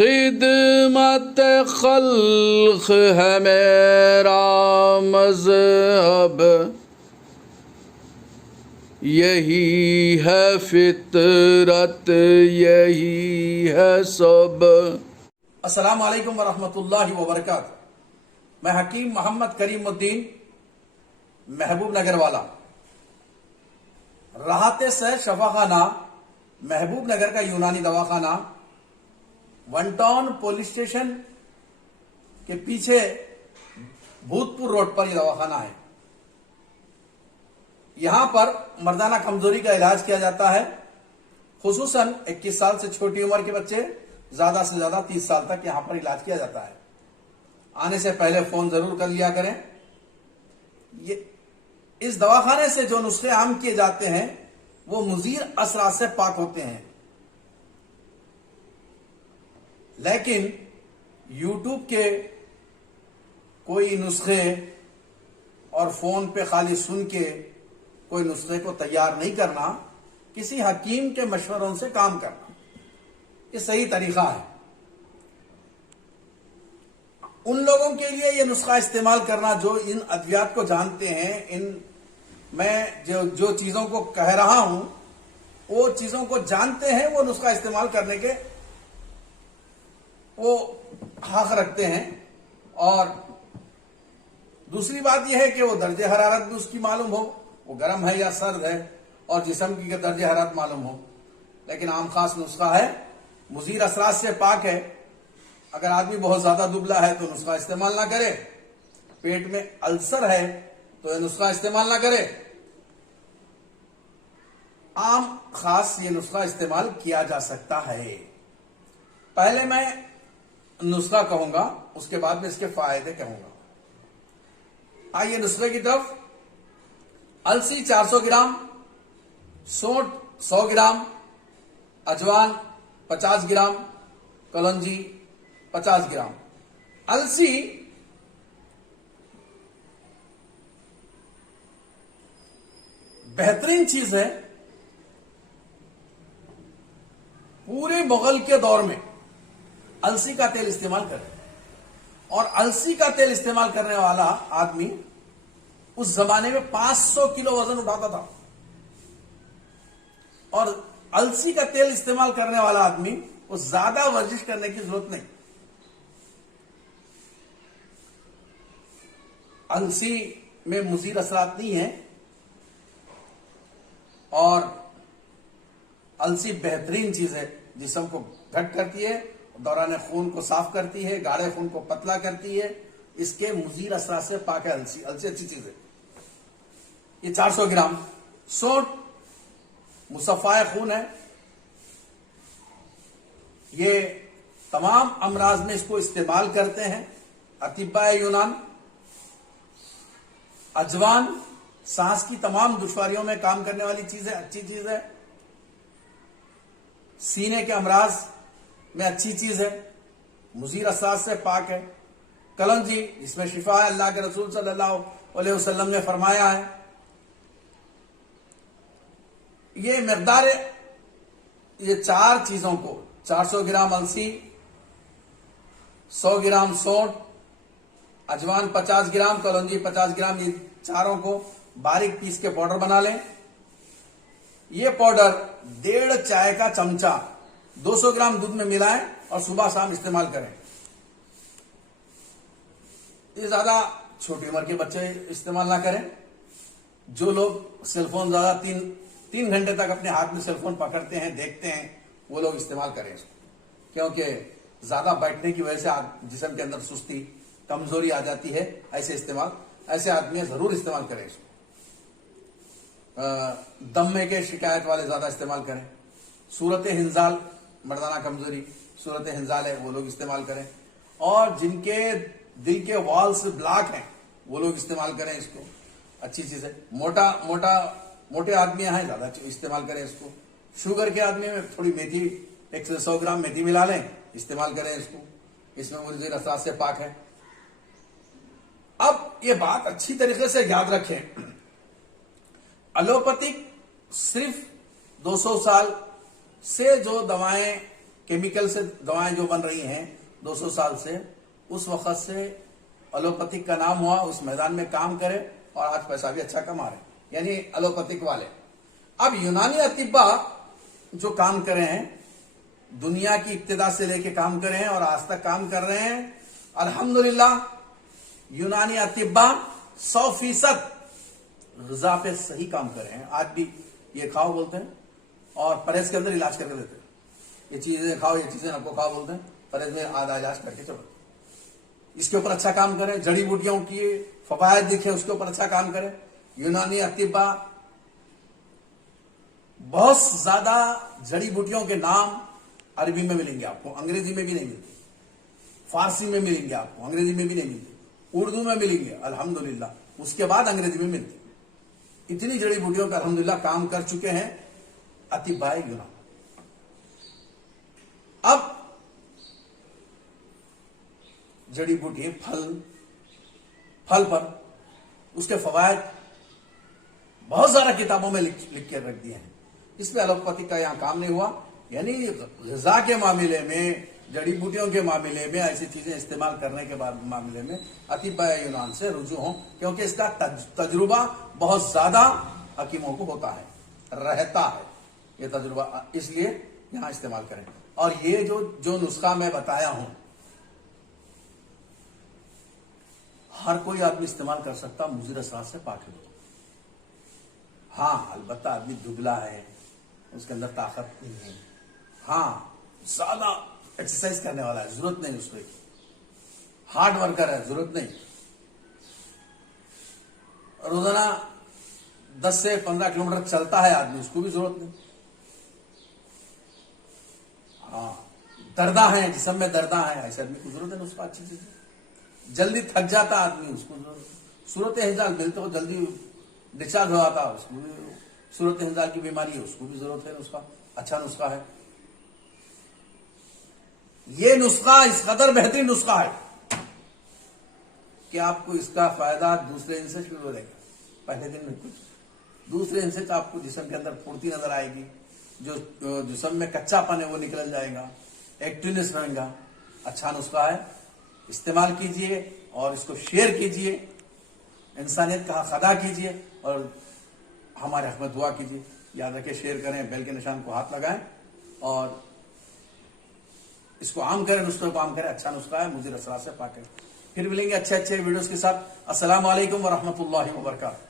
खिदमत खल्क है मेरा मज़हब, यही है फितरत, यही है सब। अस्सलाम वालेकुम वरहमतुल्लाहि वबरकातुहू। मैं हकीम मोहम्मद करीमुद्दीन महबूब नगर वाला राहते से शफाखाना महबूब नगर का यूनानी दवाखाना वन टाउन पुलिस स्टेशन के पीछे भूतपुर रोड पर यह दवाखाना है। यहां पर मर्दाना कमजोरी का इलाज किया जाता है, खुसूसन 21 साल से छोटी उम्र के बच्चे, ज्यादा से ज्यादा 30 साल तक यहां पर इलाज किया जाता है। आने से पहले फोन जरूर कर लिया करें। इस दवाखाने से जो नुस्खे आम किए जाते हैं वो मुजीर असरात से पाक होते हैं, लेकिन यूट्यूब के कोई नुस्खे और फोन पे खाली सुन के कोई नुस्खे को तैयार नहीं करना, किसी हकीम के मशवरों से काम करना, ये सही तरीका है। उन लोगों के लिए ये नुस्खा इस्तेमाल करना जो इन अद्वियात को जानते हैं। मैं जो चीजों को कह रहा हूं वो चीजों को जानते हैं, वो नुस्खा इस्तेमाल करने के वो हक रखते हैं। और दूसरी बात यह है कि वो दर्जे हरारत भी उसकी मालूम हो, वो गर्म है या सर्द है, और जिस्म की दर्जे हरारत मालूम हो। लेकिन आम खास नुस्खा है, मुजीर असरात से पाक है। अगर आदमी बहुत ज्यादा दुबला है तो नुस्खा इस्तेमाल ना करे, पेट में अल्सर है तो यह नुस्खा इस्तेमाल ना करे। आम खास ये नुस्खा इस्तेमाल किया जा सकता है। पहले मैं नुस्खा कहूंगा, उसके बाद में इसके फायदे कहूंगा। आइए नुस्खे की तरफ। अलसी 400 ग्राम, सोंठ 100 ग्राम, अजवान 50 ग्राम, कलौंजी 50 ग्राम। अलसी बेहतरीन चीज है। पूरे मुगल के दौर में अलसी का तेल इस्तेमाल करें, और अलसी का तेल इस्तेमाल करने वाला आदमी उस जमाने में 500 किलो वजन उठाता था, और अलसी का तेल इस्तेमाल करने वाला आदमी को ज्यादा वर्जिश करने की जरूरत नहीं। अलसी में मुजीर असरात नहीं है, और अलसी बेहतरीन चीज है, जिस्म को घट करती है, दौरान खून को साफ करती है, गाढ़े खून को पतला करती है। इसके मुजीर असरात से पाक है अलसी। अलसी अच्छी चीज है। ये 400 ग्राम। सोंठ मुसफ़ाए खून है, ये तमाम अमराज में इसको इस्तेमाल करते हैं अतिब्बाए यूनान। अजवान सांस की तमाम दुश्वारियों में काम करने वाली चीज है, अच्छी चीज है। सीने के अमराज में अच्छी चीज है, मुजीर असरात से पाक है। कलौंजी, इसमें शिफा है, अल्लाह के रसूल सल्लल्लाहु अलैहि वसल्लम ने फरमाया है। ये मिकदार, ये चार चीजों को 400 ग्राम अलसी, 100 ग्राम सोंठ, अजवान 50 ग्राम, कलौंजी 50 ग्राम, ये चारों को बारीक पीस के पाउडर बना लें। ये पाउडर 1.5 चाय का चमचा 200 ग्राम दूध में मिलाएं और सुबह शाम इस्तेमाल करें। ये ज्यादा छोटी उम्र के बच्चे इस्तेमाल ना करें। जो लोग सेलफोन ज्यादा 3 घंटे तक अपने हाथ में सेलफोन पकड़ते हैं, देखते हैं, वो लोग इस्तेमाल करें इसको, क्योंकि ज्यादा बैठने की वजह से जिस्म के अंदर सुस्ती, कमजोरी आ जाती है। ऐसे आदमी जरूर इस्तेमाल करें इसको। दम्मे के शिकायत वाले ज्यादा इस्तेमाल करें। सूरत हिंजाल, मर्दाना कमजोरी सूरत हिंजाल है, वो लोग इस्तेमाल करें। और जिनके दिल के वॉल्स ब्लॉक हैं वो लोग इस्तेमाल करें इसको, अच्छी चीज है। मोटे आदमी हैं, ज्यादा इस्तेमाल करें इसको। शुगर के आदमी में थोड़ी मेथी, 100 ग्राम मेथी मिला लें, इस्तेमाल करें इसको। इसमें मुजीर असरात से पाक है। अब ये बात अच्छी तरीके से याद रखें, एलोपैथिक सिर्फ 200 साल से जो दवाएं केमिकल से दवाएं जो बन रही हैं 200 साल से, उस वक्त से एलोपैथिक का नाम हुआ, उस मैदान में काम करे और आज पैसा भी अच्छा कमा रहे, यानी एलोपैथिक वाले। अब यूनानी अतिब्बा जो काम कर रहे हैं, दुनिया की इब्तिदा से लेके काम कर रहे हैं और आज तक काम कर रहे हैं, अल्हम्दुलिल्लाह यूनानी अतिब्बा 100% ग़िज़ा पे सही काम कर रहे हैं। आज भी ये खाओ बोलते हैं और परहेज के अंदर इलाज करके देते हैं, ये चीजें खाओ, ये चीजें आपको खाओ बोलते हैं, परहेज में आधा इलाज करके चलो। इसके ऊपर अच्छा काम करें, जड़ी बूटियों की फवायद दिखे उसके ऊपर अच्छा काम करें। यूनानी अतिब्बा बहुत ज्यादा जड़ी बूटियों के नाम अरबी में मिलेंगे आपको, अंग्रेजी में भी नहीं मिलते, फारसी में मिलेंगे आपको, अंग्रेजी में भी नहीं मिलते, उर्दू में मिलेंगे अल्हम्दुलिल्लाह, उसके बाद अंग्रेजी में मिलते। इतनी जड़ी बूटियों का अल्हम्दुलिल्लाह काम कर चुके हैं अतिब्बाए यूनान। अब जड़ी बूटी फल पर उसके फवायद बहुत सारा किताबों में लिख के रख दिए हैं। इसमें एलोपैथी का यहां काम नहीं हुआ, यानी ग़िज़ा के मामले में, जड़ी बूटियों के मामले में, ऐसी चीजें इस्तेमाल करने के बाद मामले में अतिब्बाए यूनान से रुजू हो, क्योंकि इसका तजुर्बा बहुत ज्यादा हकीमों को होता है, रहता है ये तजुर्बा, इसलिए यहां इस्तेमाल करें। और ये जो नुस्खा मैं बताया हूं, हर कोई आदमी इस्तेमाल कर सकता, मुज़िर असरार से पाक है। हाँ, अलबत्ता आदमी दुबला है, उसके अंदर ताकत नहीं है, हाँ ज्यादा एक्सरसाइज करने वाला है, जरूरत नहीं उसको, हार्ड वर्कर है, जरूरत नहीं, रोजाना 10 से 15 किलोमीटर चलता है आदमी, उसको भी जरूरत नहीं। हाँ, दर्दा है, जिस्म में दर्दा है, ऐसे आदमी को जरूरत है उसको अच्छी चीज। जल्दी थक जाता आदमी, उसको सूरत हिंजाल मिलते हो, जल्दी डिस्चार्ज हो जाता, उसको भी सूरत हिंजाल की बीमारी है, उसको भी जरूरत है नुस्खा, अच्छा नुस्खा है। ये नुस्खा इस कदर बेहतरीन नुस्खा है कि आपको इसका फायदा दूसरे दिन से शुरू हो जाएगा। पहले दिन में कुछ, दूसरे दिन से तो आपको जिस्म के अंदर फुर्ती नजर आएगी, जो जिस्म में कच्चापन है वो निकल जाएगा, एक्टिवनेस रहेगा। अच्छा नुस्खा है, इस्तेमाल कीजिए और इसको शेयर कीजिए, इंसानियत का हक अदा कीजिए और हमारे हक में दुआ कीजिए। याद रखें, शेयर करें, बेल के निशान को हाथ लगाएं और इसको आम करें, नुस्खे को आम करें। अच्छा नुस्खा है, मुझे असरार से पाक है। फिर मिलेंगे अच्छे वीडियोस के साथ। अस्सलाम वालेकुम व रहमतुल्लाहि व बरकातहू।